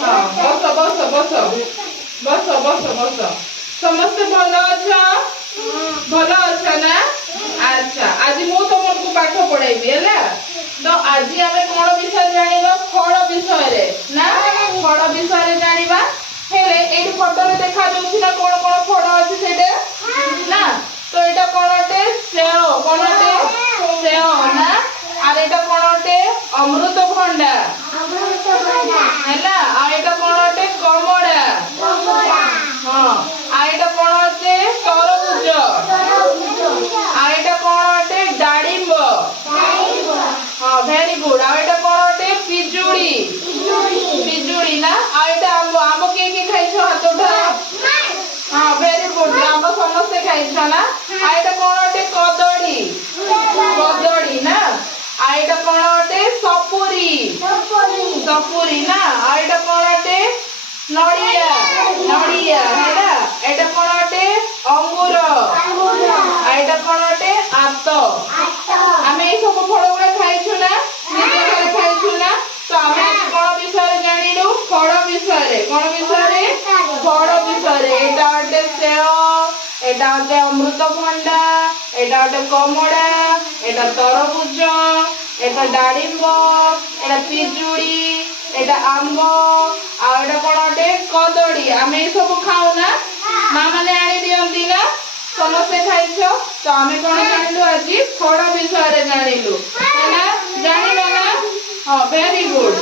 हाँ बस बस बस बस बस बस समस्त भल अच्छा भल अच्छा ना अच्छा आज मु तुमको पाठ पढ़ाइबी है तो आज आमे कोन विषय जानिबा फल विषय रे ना फल विषय रे जानिबा हेले एई फोटो रे देखा जाउछि ना कोन कोन फल अछि सेटे ना तो एटा कोनटे सेव कोनटे सेव ना आर एटा कोनटे अमृतभंडा हैला आ एटा कोनटे कमड़ा हां आ एटा कोनटे तरबूज आ एटा कोनटे डाळिंब हां वेरी गुड आ एटा कोनटे पिजुड़ी पिजुड़ी ना आ एटा आंब आंब के खाइछो हाथ उठा हां वेरी गुड आंब समस्त खाइछो ना आ एटा कोनटे कदड़ी कदड़ी ना आ एटा कोनटे सपुरी सपुरी ना आ एटा कोनटे नड़िया नड़िया हैला एटा कोनटे अंगूर आ एटा कोनटे आतो आमे ए सब फल गुडा खाइछु ना निजे घरे खाइछु ना तो आमे कोन विषय जानिलु फल विषय कोन विषय फल विषय एटा अटे सेव एटा अटे अमृतभंडा एटा अटे कमड़ा एटा तरबूज एटा डाळिंब एटा पिजुड़ी एटा आंब आ एटा कोन अटे कदड़ी आमे ए सब खाउ ना मां माने आनी दियंती ना समस्त खाइछो तो आमे कोन जानिलु आज फल विषय रे जानिलु हैना जानिलो ना हां वेरी गुड